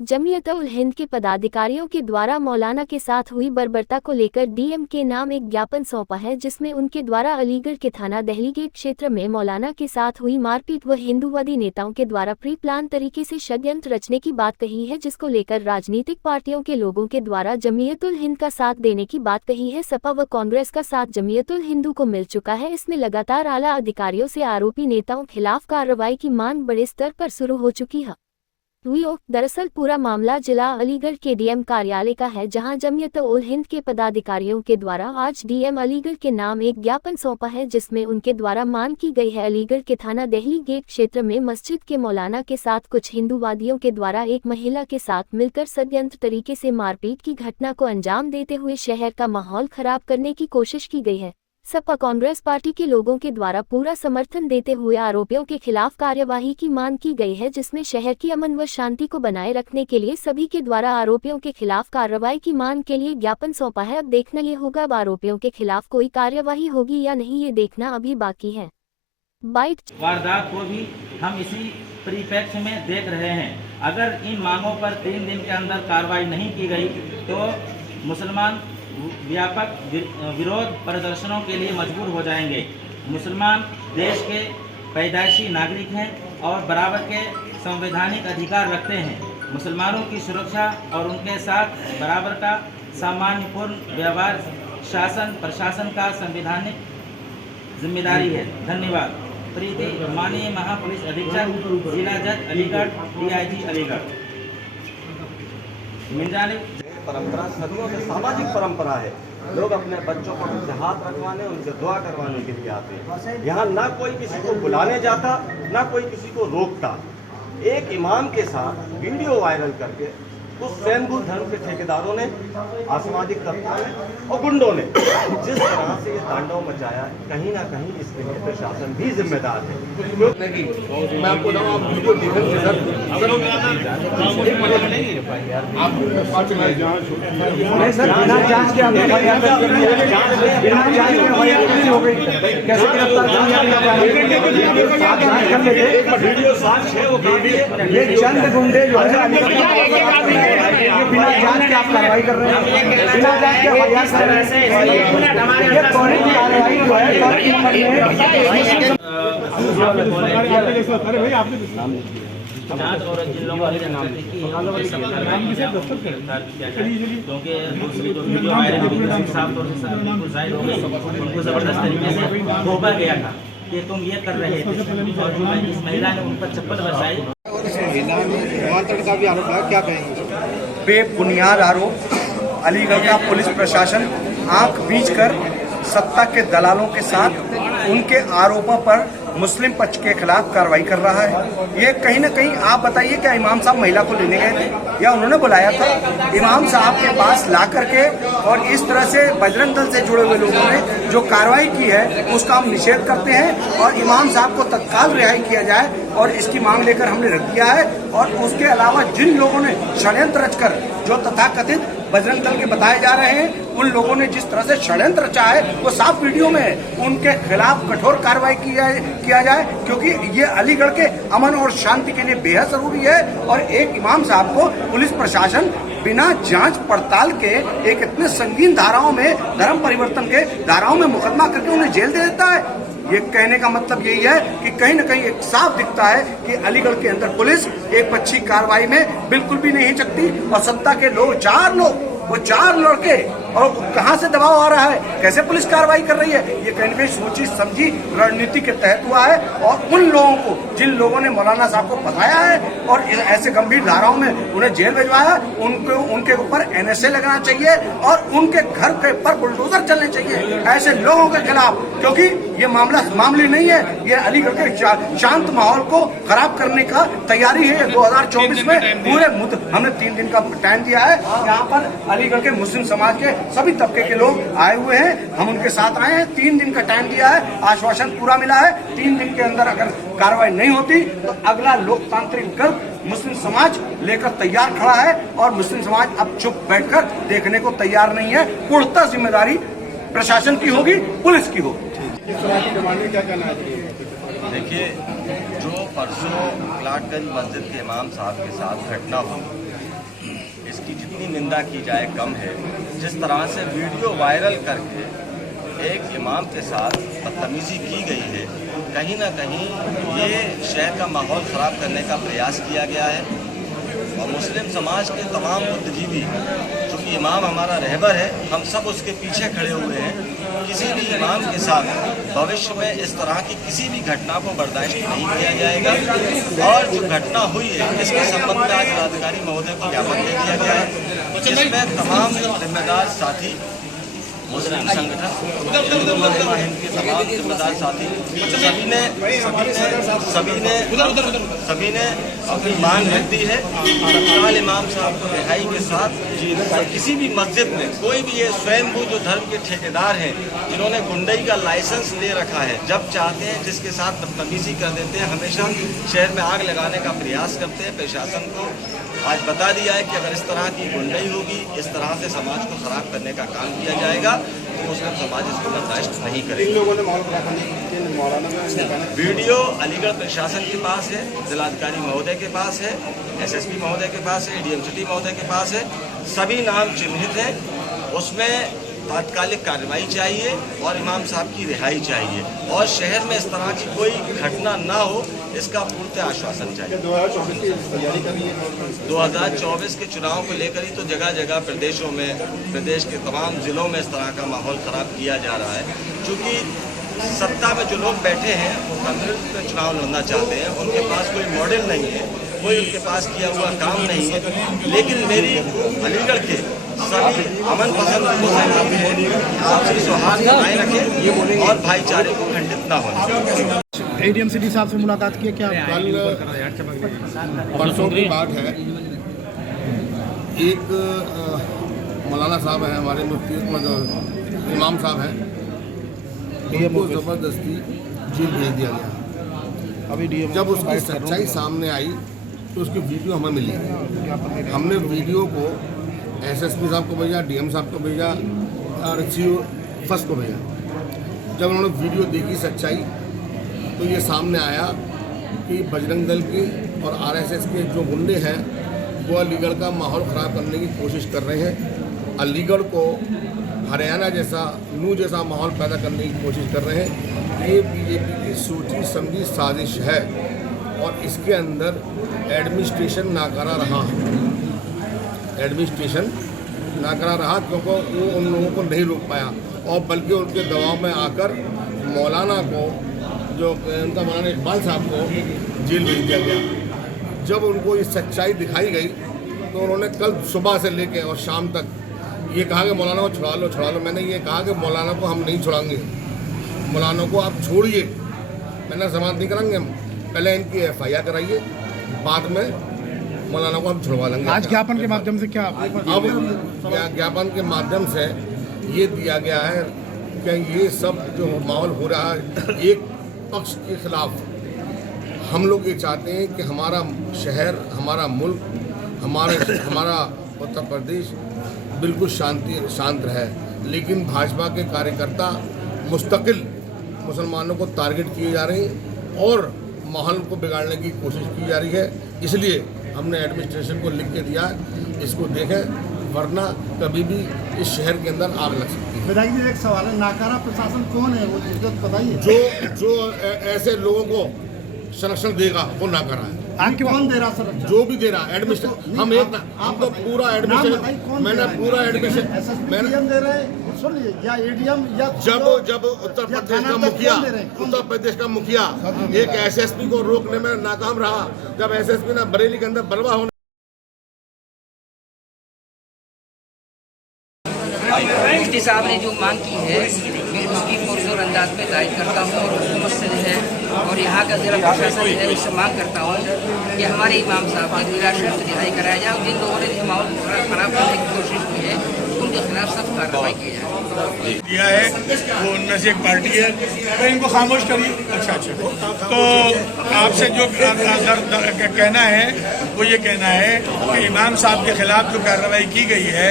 जमीयत-उल-हिंद के पदाधिकारियों के द्वारा मौलाना के साथ हुई बर्बरता को लेकर डीएम के नाम एक ज्ञापन सौंपा है, जिसमें उनके द्वारा अलीगढ़ के थाना दहली गेट क्षेत्र में मौलाना के साथ हुई मारपीट व हिंदूवादी नेताओं के द्वारा प्री प्लान तरीके से षड्यंत्र रचने की बात कही है, जिसको लेकर राजनीतिक पार्टियों के लोगों के द्वारा जमीयत-उल-हिंद का साथ देने की बात कही है। सपा व कांग्रेस का साथ जमीयत-उल-हिंद को मिल चुका है। इसमें लगातार आला अधिकारियों से आरोपी नेताओं खिलाफ कार्रवाई की मांग बड़े स्तर पर शुरू हो चुकी है। दरअसल पूरा मामला जिला अलीगढ़ के डीएम कार्यालय का है, जहां जमीयत-उल-हिंद के पदाधिकारियों के द्वारा आज डीएम अलीगढ़ के नाम एक ज्ञापन सौंपा है, जिसमें उनके द्वारा मांग की गई है अलीगढ़ के थाना दहली गेट क्षेत्र में मस्जिद के मौलाना के साथ कुछ हिंदूवादियों के द्वारा एक महिला के साथ मिलकर षड्यंत्र तरीके से मारपीट की घटना को अंजाम देते हुए शहर का माहौल खराब करने की कोशिश की गई है। सपा कांग्रेस पार्टी के लोगों के द्वारा पूरा समर्थन देते हुए आरोपियों के खिलाफ कार्यवाही की मांग की गई है, जिसमें शहर की अमन व शांति को बनाए रखने के लिए सभी के द्वारा आरोपियों के खिलाफ कार्रवाई की मांग के लिए ज्ञापन सौंपा है। अब देखना ये होगा अब आरोपियों के खिलाफ कोई कार्यवाही होगी या नहीं, ये देखना अभी बाकी है। वारदात को भी हम इसी परिप्रेक्ष्य में देख रहे हैं। अगर इन मांगों पर 3 दिन के अंदर कार्रवाई नहीं की गई तो मुसलमान व्यापक विरोध प्रदर्शनों के लिए मजबूर हो जाएंगे। मुसलमान देश के पैदाइशी नागरिक हैं और बराबर के संवैधानिक अधिकार रखते हैं। मुसलमानों की सुरक्षा और उनके साथ बराबर का सामान्यपूर्ण व्यवहार शासन प्रशासन का संवैधानिक जिम्मेदारी है। धन्यवाद। प्रीति, माननीय महापुलिस अधीक्षक, जिला जज अलीगढ़, डीआईजी अलीगढ़। परंपरा सदियों से सामाजिक परंपरा है। लोग अपने बच्चों को उनसे हाथ रखवाने, उनसे दुआ करवाने के लिए आते हैं। यहाँ ना कोई किसी को बुलाने जाता, ना कोई किसी को रोकता। एक इमाम के साथ वीडियो वायरल करके उस स्वयंभू धर्म के ठेकेदारों ने, असामाजिक तत्वों ने और गुंडों ने जिस तरह से ये तांडव मचाया, कहीं ना कहीं इसके लिए प्रशासन भी जिम्मेदार है। मैं आपको बताऊं, आप बिल्कुल चंद गुंडे जो है बिना जांच के आप कार्रवाई कर रहे हैं, बिना जांच के एफआईआर कर रहे हैं। ये त्वरित कार्रवाई जो है जांच और जिन लोगों ने नाम क्योंकि दूसरी जो वीडियो वायरल हुई साफ तौर से बिल्कुल जाहिर हो गई, उनको जबरदस्त तरीके से धोखा गया था कि तुम ये कर रहे थे, और जो इस महिला ने उन पर चप्पल बरसाई। का भी आरोप है, क्या कहेंगे? बेबुनियाद आरोप। अलीगढ़ का पुलिस प्रशासन आंख बीच कर सत्ता के दलालों के साथ उनके आरोपों पर मुस्लिम पक्ष के खिलाफ कार्रवाई कर रहा है। ये कहीं ना कहीं आप बताइए, क्या इमाम साहब महिला को लेने गए थे या उन्होंने बुलाया था? इमाम साहब के पास ला करके और इस तरह से बजरंग दल से जुड़े हुए लोगों ने जो कार्रवाई की है उसका हम निषेध करते हैं और इमाम साहब को तत्काल रिहाई किया जाए और इसकी मांग लेकर हमने रख दिया है। और उसके अलावा जिन लोगों ने षड्यंत्र रचकर जो तथाकथित बजरंग दल के बताए जा रहे हैं, उन लोगों ने जिस तरह से षड्यंत्र रचा है वो साफ वीडियो में है। उनके खिलाफ कठोर कार्रवाई किया जाए क्योंकि ये अलीगढ़ के अमन और शांति के लिए बेहद जरूरी है। और एक इमाम साहब को पुलिस प्रशासन बिना जांच पड़ताल के एक इतने संगीन धाराओं में, धर्म परिवर्तन के धाराओं में मुकदमा करके उन्हें जेल दे देता है। ये कहने का मतलब यही है कि कहीं न कहीं एक साफ दिखता है कि अलीगढ़ के अंदर पुलिस एक पक्षी कार्रवाई में बिल्कुल भी नहीं हिचकती और सत्ता के लोग, 4 लड़के, और कहां से दबाव आ रहा है, कैसे पुलिस कार्रवाई कर रही है, ये कहीं न कहीं सोची समझी रणनीति के तहत हुआ है। और उन लोगों को, जिन लोगों ने मौलाना साहब को फंसाया है और ऐसे गंभीर धाराओं में उन्हें जेल भिजवाया, उनके ऊपर एनएसए लगना चाहिए और उनके घर के पर बुलडोजर चलने चाहिए ऐसे लोगों के खिलाफ, क्योंकि ये मामले नहीं है, ये अलीगढ़ के शांत माहौल को खराब करने का तैयारी है। 2024 में पूरे हमने 3 दिन का टाइम दिया है। यहाँ पर अलीगढ़ के मुस्लिम समाज के सभी तबके के लोग आए हुए हैं, हम उनके साथ आए हैं। 3 दिन का टाइम दिया है, आश्वासन पूरा मिला है। 3 दिन के अंदर अगर कार्रवाई नहीं होती तो अगला लोकतांत्रिक गर्व मुस्लिम समाज लेकर तैयार खड़ा है और मुस्लिम समाज अब चुप बैठकर देखने को तैयार नहीं है। पूर्णतः जिम्मेदारी प्रशासन की होगी, पुलिस की होगी। देखिए, जो परसों क्लाटगंज मस्जिद के इमाम साहब के साथ घटना हुई, इसकी जितनी निंदा की जाए कम है। जिस तरह से वीडियो वायरल करके एक इमाम के साथ बदतमीजी की गई है, कहीं ना कहीं ये शहर का माहौल ख़राब करने का प्रयास किया गया है। और मुस्लिम समाज के तमाम बुद्धिजीवी, चूँकि इमाम हमारा रहबर है, हम सब उसके पीछे खड़े हुए हैं। किसी भी इमाम के साथ भविष्य में इस तरह की किसी भी घटना को बर्दाश्त नहीं किया जाएगा। और जो घटना हुई है इसके संबंध में आज जिलाधिकारी महोदय को ज्ञापन दे दिया गया है, जिसमें तमाम जिम्मेदार साथी, मुस्लिम संगठन, हिंदू उलमा हिंद के तमाम जिम्मेदार साथी सभी ने अपनी मांग रख दी है। तत्काल इमाम साहब को रिहाई के साथ किसी भी मस्जिद में कोई भी ये स्वयंभू जो धर्म के ठेकेदार हैं, जिन्होंने गुंडई का लाइसेंस ले रखा है, जब चाहते हैं जिसके साथ बदतमीजी कर देते हैं, हमेशा शहर में आग लगाने का प्रयास करते हैं। प्रशासन को आज बता दिया है कि अगर इस तरह की गुंडई होगी, इस तरह से समाज को खराब करने का काम किया जाएगा तो मुस्लिम समाज इसको बर्दाश्त नहीं करेगा। वीडियो अलीगढ़ प्रशासन के पास है, जिलाधिकारी महोदय के पास है, एसएसपी महोदय के पास है, डीएम सिटी महोदय के पास है। सभी नाम चिन्हित हैं, उसमें तात्कालिक कार्रवाई चाहिए और इमाम साहब की रिहाई चाहिए और शहर में इस तरह की कोई घटना ना हो, इसका पूर्ण आश्वासन चाहिए। 2024 के चुनाव को लेकर ही तो जगह जगह प्रदेशों में, प्रदेश के तमाम जिलों में इस तरह का माहौल ख़राब किया जा रहा है। क्योंकि सत्ता में जो लोग बैठे हैं वो कांग्रेस में चुनाव लड़ना चाहते हैं, उनके पास कोई मॉडल नहीं है, कोई उनके पास किया हुआ काम नहीं है। लेकिन मेरी अलीगढ़ के सभी अमन पसंद आपसी सौहार्द बनाए रखें और भाईचारे को खंडित न होने। एडीएम सिटी साहब से मुलाकात की क्या? कल परसों की बात है, एक मौलाना साहब हैं, हमारे मुफ्ती इमाम साहब हैं, उनको ज़बरदस्ती जेल भेज दिया गया। अभी डीएम जब उसकी सच्चाई सामने आई तो उसकी वीडियो हमें मिली। हमने वीडियो को एसएसपी साहब को भेजा, डीएम साहब को भेजा और सीओ फर्स्ट को भेजा। जब उन्होंने वीडियो देखी सच्चाई तो ये सामने आया कि बजरंग दल की और आरएसएस के जो गुंडे हैं वो अलीगढ़ का माहौल ख़राब करने की कोशिश कर रहे हैं। अलीगढ़ को हरियाणा जैसा, नू जैसा माहौल पैदा करने की कोशिश कर रहे हैं। ये बीजेपी की सोची समझी साजिश है और इसके अंदर एडमिनिस्ट्रेशन नाकारा रहा। एडमिनिस्ट्रेशन नाकारा रहा क्योंकि वो उन लोगों को नहीं रोक पाया और बल्कि उनके दबाव में आकर मौलाना को, जो उनका मौलाना इकबाल साहब को जेल भेज दिया गया। जब उनको ये सच्चाई दिखाई गई तो उन्होंने कल सुबह से लेके और शाम तक ये कहा कि मौलाना को छुड़ा लो, छुड़ा लो। मैंने ये कहा कि मौलाना को हम नहीं छुड़ाएंगे, मौलाना को आप छोड़िए, मैंने जमानत नहीं कराएंगे हम, पहले इनकी एफआईआर कराइए, बाद में मौलाना को हम छुड़वा लेंगे। आज ज्ञापन के माध्यम से क्या? अब ज्ञापन के माध्यम से ये दिया गया है कि ये सब जो माहौल हो रहा है एक पक्ष के खिलाफ, हम लोग ये चाहते हैं कि हमारा शहर, हमारा मुल्क, हमारा उत्तर प्रदेश बिल्कुल शांत रहे। लेकिन भाजपा के कार्यकर्ता मुस्तकिल मुसलमानों को टारगेट किए जा रहे हैं और माहौल को बिगाड़ने की कोशिश की जा रही है। इसलिए हमने एडमिनिस्ट्रेशन को लिख के दिया है, इसको देखें, वरना कभी भी इस शहर के अंदर आग लग सकती है। विधायक जी, एक सवाल है, नाकारा प्रशासन कौन है? वो बताइए। जो ऐसे लोगों को संरक्षण देगा वो नाकारा है। आपके कौन दे रहा संरक्षण? जो भी दे रहा है एडमिनिस्ट्रेशन, हम एक हम तो पूरा एडमिनिस्ट्रेशन, मैंने पूरा एडमिनिस्ट्रेशन मैंने दे रहे हैं, सुन लीजिए, या एडीएम या जब उत्तर प्रदेश का मुखिया एक एसएसपी को रोकने में नाकाम रहा, जब एसएसपी ने बरेली के अंदर बलवा होने मुफ्ती साहब ने जो मांग की है मैं उसकी पुरजोर अंदाज में दायर करता हूँ और हुकूमत से जो है और यहाँ का जिला प्रशासन है उससे मांग करता हूँ कि हमारे इमाम साहब की बिला शर्त रिहाई कराया जाए और जिन लोगों ने माहौल खराब करने की कोशिश की है उनके खिलाफ सख्त कार्रवाई की जाए। दिया है वो उनमें से एक पार्टी है, तो इनको खामोश करिए। अच्छा, तो आपसे जो कहना है वो ये कहना है कि इमाम साहब के खिलाफ जो कार्रवाई की गई है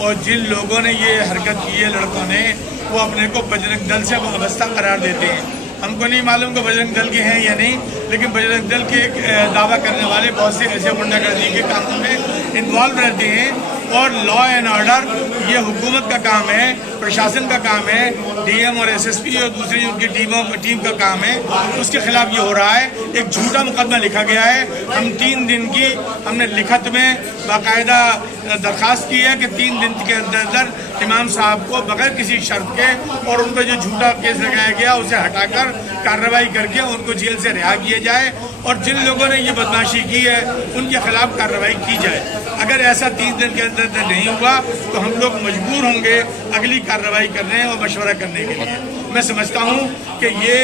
और जिन लोगों ने ये हरकत की है लड़कों ने, वो अपने को बजरंग दल से वाबस्ता करार देते हैं हमको नहीं मालूम कि बजरंग दल के हैं या नहीं, लेकिन बजरंग दल के दावा करने वाले बहुत से ऐसे गुंडागर्दी के कामों में इन्वॉल्व रहते हैं। और लॉ एंड ऑर्डर ये हुकूमत का काम है, प्रशासन का काम है, डीएम और एसएसपी और दूसरी उनकी टीम का काम है। उसके खिलाफ ये हो रहा है। एक झूठा मुकदमा लिखा गया है। हम 3 दिन की हमने लिखत में बाकायदा दरख्वास्त की है कि 3 दिन के अंदर इमाम साहब को बगैर किसी शर्त के और उन पर जो झूठा केस लगाया गया उसे हटाकर कार्रवाई करके उनको जेल से रिहा किया जाए और जिन लोगों ने ये बदमाशी की है उनके खिलाफ कार्रवाई की जाए। अगर ऐसा 3 दिन के अंदर नहीं हुआ तो हम लोग मजबूर होंगे अगली कार्रवाई करने और मशवरा करने के लिए। मैं समझता हूँ कि ये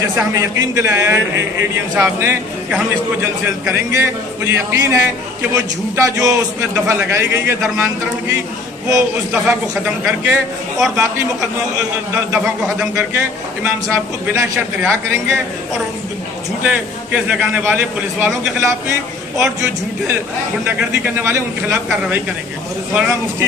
जैसे हमें यकीन दिलाया है एडीएम साहब ने कि हम इसको जल्द से जल्द करेंगे। मुझे यकीन है कि वो झूठा जो उसमें दफ़ा लगाई गई है धर्मांतरण की, वो उस दफ़ा को ख़त्म करके और बाकी मुकदमा दफ़ा को ख़त्म करके इमाम साहब को बिना शर्त रिहा करेंगे और झूठे केस लगाने वाले पुलिस वालों के खिलाफ भी और जो झूठे गुंडागर्दी करने वाले उनके खिलाफ कार्रवाई करेंगे। मौलाना मुफ्ती